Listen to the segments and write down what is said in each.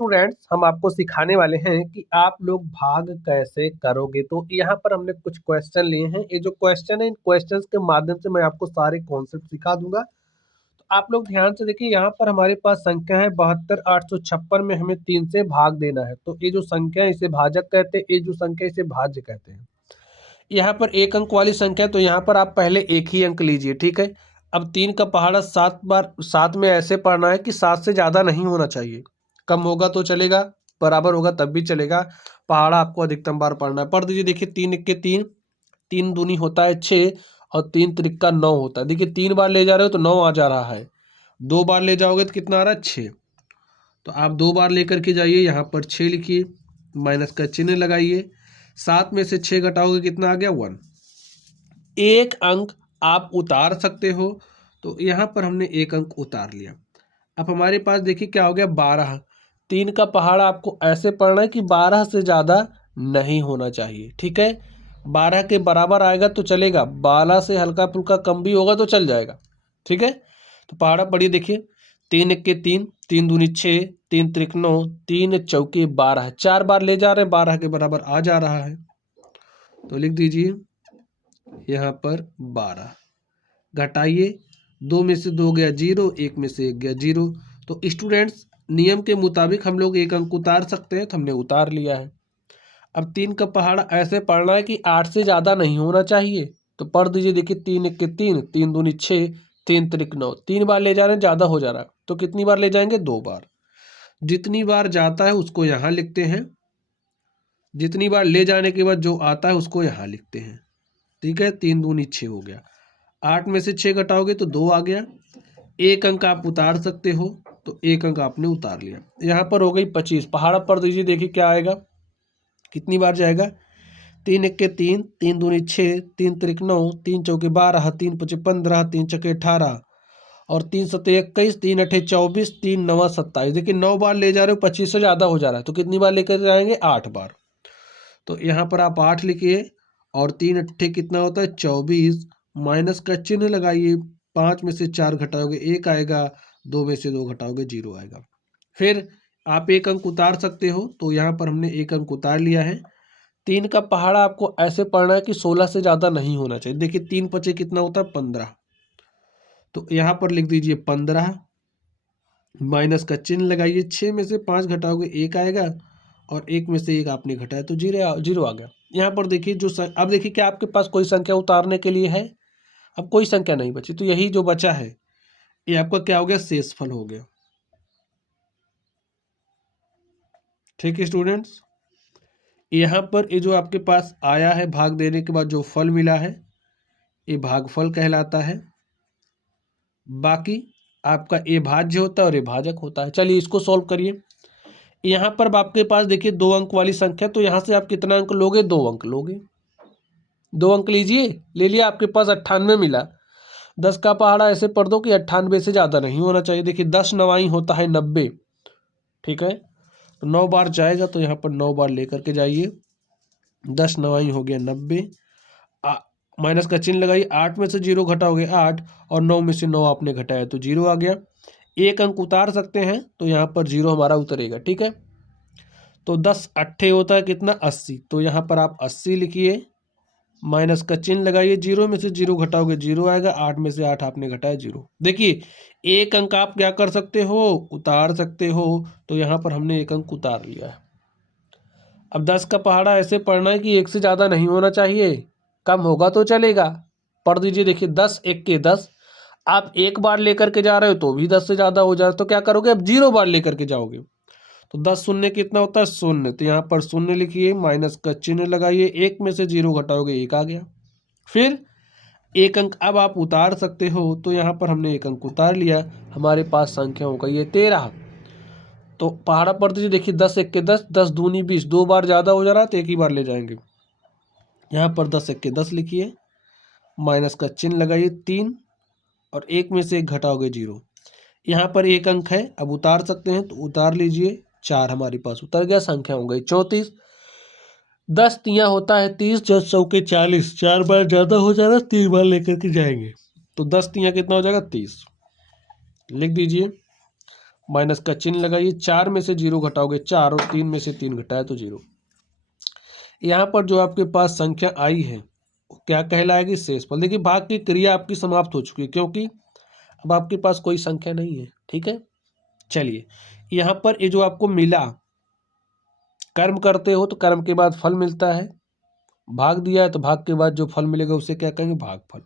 Students हम आपको सिखाने वाले हैं कि आप लोग भाग कैसे करोगे। तो यहाँ पर हमने कुछ क्वेश्चन लिए हैं। ये जो क्वेश्चन है, इन क्वेश्चंस के माध्यम से मैं आपको सारे कॉन्सेप्ट सिखा दूंगा। तो आप लोग ध्यान से देखिए, यहाँ पर हमारे पास संख्या है 72,856 में हमें 3 से भाग देना है। तो ये जो संख्या है इसे भाजक कहते हैं, ये जो संख्या इसे भाज्य कहते हैं। यहाँ पर एक अंक वाली संख्या है तो यहाँ पर आप पहले एक ही अंक लीजिए, ठीक है। अब 3 का पहाड़ा 7 बार 7 में ऐसे पढ़ना है कि 7 से ज़्यादा नहीं होना चाहिए। कम होगा तो चलेगा, बराबर होगा तब भी चलेगा। पहाड़ा आपको अधिकतम बार पढ़ना है। पढ़ दीजिए, देखिए 3 एक के 3, 3 दूनी होता है 6 और 3 त्रिका 9 होता है। देखिए 3 बार ले जा रहे हो तो 9 आ जा रहा है, 2 बार ले जाओगे तो कितना आ रहा है 6। तो आप 2 बार लेकर के जाइए, यहाँ पर 6 लिखिए, माइनस का चिन्ह लगाइए। 7 में से 6 घटाओगे कितना आ गया 1। एक अंक आप उतार सकते हो, तो यहाँ पर हमने एक अंक उतार लिया। अब हमारे पास देखिए क्या हो गया 12। 3 का पहाड़ा आपको ऐसे पढ़ना है कि 12 से ज़्यादा नहीं होना चाहिए, ठीक है। 12 के बराबर आएगा तो चलेगा, 12 से हल्का फुल्का कम भी होगा तो चल जाएगा, ठीक है। तो पहाड़ा पढ़िए, देखिए 3 एक के 3, 3 दूनी 6, 3 त्रिक 9, 3 चौके 12, 4 बार ले जा रहे हैं, 12 के बराबर आ जा रहा है। तो लिख दीजिए यहाँ पर 12, घटाइए, 2 में से 2 गया 0, 1 में से 1 गया 0। तो स्टूडेंट्स नियम के मुताबिक हम लोग एक अंक उतार सकते हैं, तो हमने उतार लिया है। अब 3 का पहाड़ा ऐसे पढ़ना है कि 8 से ज़्यादा नहीं होना चाहिए। तो पढ़ दीजिए, देखिए 3 एक के 3, 3 दूनी 6, 3 त्रिक 9, 3 बार ले जा रहे हैं, ज़्यादा हो जा रहा है तो कितनी बार ले जाएंगे 2 बार। जितनी बार जाता है उसको यहाँ लिखते हैं, जितनी बार ले जाने के बाद जो आता है उसको यहाँ लिखते हैं, ठीक है। 3 दूनी 6 हो गया, 8 में से 6 घटाओगे तो 2 आ गया। एक अंक आप उतार सकते हो, तो एक अंक आपने उतार लिया। यहाँ पर हो गई 25। पहाड़ा पढ़ दीजिए, देखिए क्या आएगा, कितनी बार जाएगा। 3 एक के 3, 3 दूनी 6, 3 त्रिक 9, 3 चौके 12, 3 पचे 15, 3 चौके 18 और 3 सत्ते 21, 3 अठे 24, 3 नवा 27। देखिए 9 बार ले जा रहे हो, 25 से ज़्यादा हो जा रहा है तो कितनी बार लेकर जाएंगे 8 बार। तो यहाँ पर आप 8 लिखिए और 3 अट्ठे कितना होता है 24, माइनस का चिन्ह लगाइए। 5 में से 4 घटाओगे 1 आएगा, 2 में से 2 घटाओगे 0 आएगा। फिर आप एक अंक उतार सकते हो, तो यहाँ पर हमने एक अंक उतार लिया है। 3 का पहाड़ा आपको ऐसे पढ़ना है कि 16 से ज़्यादा नहीं होना चाहिए। देखिए 3 पचे कितना होता है 15, तो यहाँ पर लिख दीजिए 15, माइनस का चिन्ह लगाइए। 6 में से 5 घटाओगे 1 आएगा और 1 में से 1 आपने घटाया तो 0 आ गया। यहाँ पर देखिए अब देखिए क्या आपके पास कोई संख्या उतारने के लिए है। अब कोई संख्या नहीं बची, तो यही जो बचा है ये आपका क्या हो गया, शेषफल हो गया, ठीक है स्टूडेंट्स। यहाँ पर ये जो आपके पास आया है भाग देने के बाद जो फल मिला है ये भागफल कहलाता है। बाकी आपका ये भाज्य होता है और ये भाजक होता है। चलिए इसको सॉल्व करिए। यहाँ पर आपके पास देखिए 2 अंक वाली संख्या, तो यहाँ से आप कितना अंक लोगे, 2 अंक लोगे। 2 अंक लीजिए, ले लिया, आपके पास 98 मिला। 10 का पहाड़ा ऐसे पढ़ दो कि 98 से ज़्यादा नहीं होना चाहिए। देखिए 10 नवाई होता है 90, ठीक है। तो 9 बार जाएगा तो यहाँ पर 9 बार लेकर के जाइए। 10 नवाई हो गया 90, माइनस का चिन्ह लगाइए। 8 में से 0 घटाओगे 8 और 9 में से 9 आपने घटाया तो 0 आ गया। एक अंक उतार सकते हैं तो यहाँ पर 0 हमारा उतरेगा, ठीक है। तो 10 अट्ठे होता है कितना 80, तो यहाँ पर आप 80 लिखिए, माइनस का चिन्ह लगाइए। 0 में से 0 घटाओगे 0 आएगा, 8 में से 8 आपने घटाया 0। देखिए एक अंक आप क्या कर सकते हो, उतार सकते हो, तो यहाँ पर हमने एक अंक उतार लिया है। अब 10 का पहाड़ा ऐसे पढ़ना है कि 1 से ज़्यादा नहीं होना चाहिए, कम होगा तो चलेगा। पढ़ दीजिए, देखिए 10 एक के 10, आप 1 बार लेकर के जा रहे हो तो भी 10 से ज़्यादा हो जाए, तो क्या करोगे, अब 0 बार लेकर के जाओगे। तो 10 शून्य कितना होता है 0, तो यहाँ पर 0 लिखिए, माइनस का चिन्ह लगाइए। 1 में से 0 घटाओगे 1 आ गया। फिर एक अंक अब आप उतार सकते हो, तो यहाँ पर हमने एक अंक उतार लिया। हमारे पास संख्या हो गई है 13। तो पहाड़ा पढ़ दीजिए, देखिए 10 एक के 10, 10 दूनी 20, 2 बार ज़्यादा हो जा रहा है तो एक ही बार ले जाएंगे। यहाँ पर 10 एक के 10 लिखिए, माइनस का चिन्ह लगाइए। 3 और 1 में से 1 घटाओगे 0। यहाँ पर एक अंक है, अब उतार सकते हैं तो उतार लीजिए। 4 हमारे पास उतर गया, संख्या हो गई 34। 10 तियाँ होता है 30, 10 चौके 40, 4 बार ज़्यादा हो जा रहा है, 3 बार लेकर के जाएंगे। तो 10 तियाँ कितना हो जाएगा 30, लिख दीजिए, माइनस का चिन्ह लगाइए, 4 में से 0 घटाओगे 4 और 3 में से 3 घटाए तो 0। यहाँ पर जो आपके पास संख्या आई है वो क्या कहलाएगी? शेषफल। देखिए भाग की क्रिया आपकी समाप्त हो चुकी है क्योंकि अब आपके पास कोई संख्या नहीं है। ठीक है, चलिए यहाँ पर ये जो आपको मिला, कर्म करते हो तो कर्म के बाद फल मिलता है, भाग दिया है तो भाग के बाद जो फल मिलेगा उसे क्या कहेंगे? भागफल।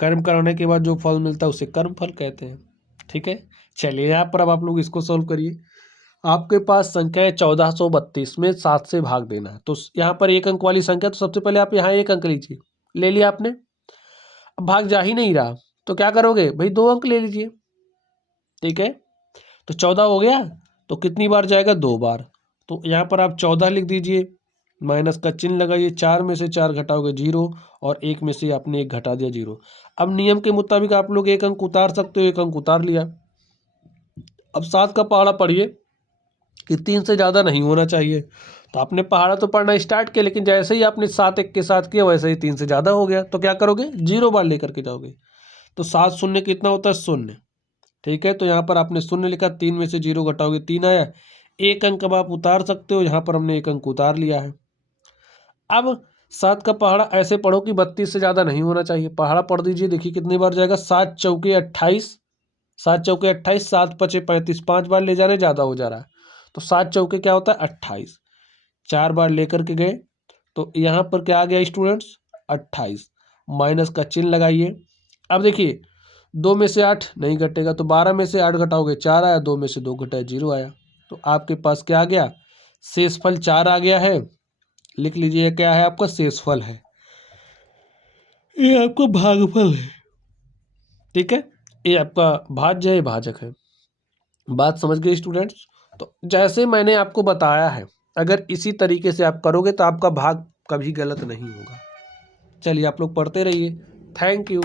कर्म कराने के बाद जो फल मिलता है उसे कर्म फल कहते हैं। ठीक है, चलिए यहाँ पर अब आप लोग इसको सॉल्व करिए। आपके पास संख्या है 1432 में 7 से भाग देना है, तो यहाँ पर एक अंक वाली संख्या, तो सबसे पहले आप यहाँ एक अंक लीजिए, ले लिया आपने। अब भाग जा ही नहीं रहा तो क्या करोगे भाई? 2 अंक ले लीजिए। ठीक है, तो 14 हो गया तो कितनी बार जाएगा? 2 बार। तो यहाँ पर आप 14 लिख दीजिए, माइनस का चिन्ह लगाइए, 4 में से 4 घटाओगे 0 और 1 में से आपने 1 घटा दिया 0। अब नियम के मुताबिक आप लोग एक अंक उतार सकते हो, एक अंक उतार लिया। अब 7 का पहाड़ा पढ़िए कि 3 से ज़्यादा नहीं होना चाहिए, तो आपने पहाड़ा तो पढ़ना स्टार्ट किया, लेकिन जैसे ही आपने 7 1 के साथ किया वैसे ही 3 से ज़्यादा हो गया, तो क्या करोगे? 0 बार लेकर के जाओगे। तो 7 शून्य कितना होता है? 0। ठीक है, तो यहाँ पर आपने 0 लिखा, 3 में से 0 घटाओगे 3 आया, एक अंक अब आप उतार सकते हो, यहाँ पर हमने एक अंक उतार लिया है। अब 7 का पहाड़ा ऐसे पढ़ो कि 32 से ज़्यादा नहीं होना चाहिए। पहाड़ा पढ़ दीजिए, देखिए कितनी बार जाएगा? 7 चौके 28, 7 चौके 28, 7 पचे 35, 5 बार ले जा रहे, ज़्यादा हो जा रहा है, तो 7 चौके क्या होता है? 28। 4 बार लेकर के गए तो यहाँ पर क्या आ गया स्टूडेंट्स? 28। माइनस का चिन्ह लगाइए। अब देखिए 2 में से 8 नहीं घटेगा, तो 12 में से 8 घटाओगे 4 आया, 2 में से 2 घटाए 0 आया, तो आपके पास क्या आ गया? शेषफल 4 आ गया है। लिख लीजिए क्या है? आपका शेषफल है, ये आपका भागफल है। ठीक है, ये आपका भाज्य है, भाजक है। बात समझ गए स्टूडेंट्स? तो जैसे मैंने आपको बताया है, अगर इसी तरीके से आप करोगे तो आपका भाग कभी गलत नहीं होगा। चलिए आप लोग पढ़ते रहिए। Thank you.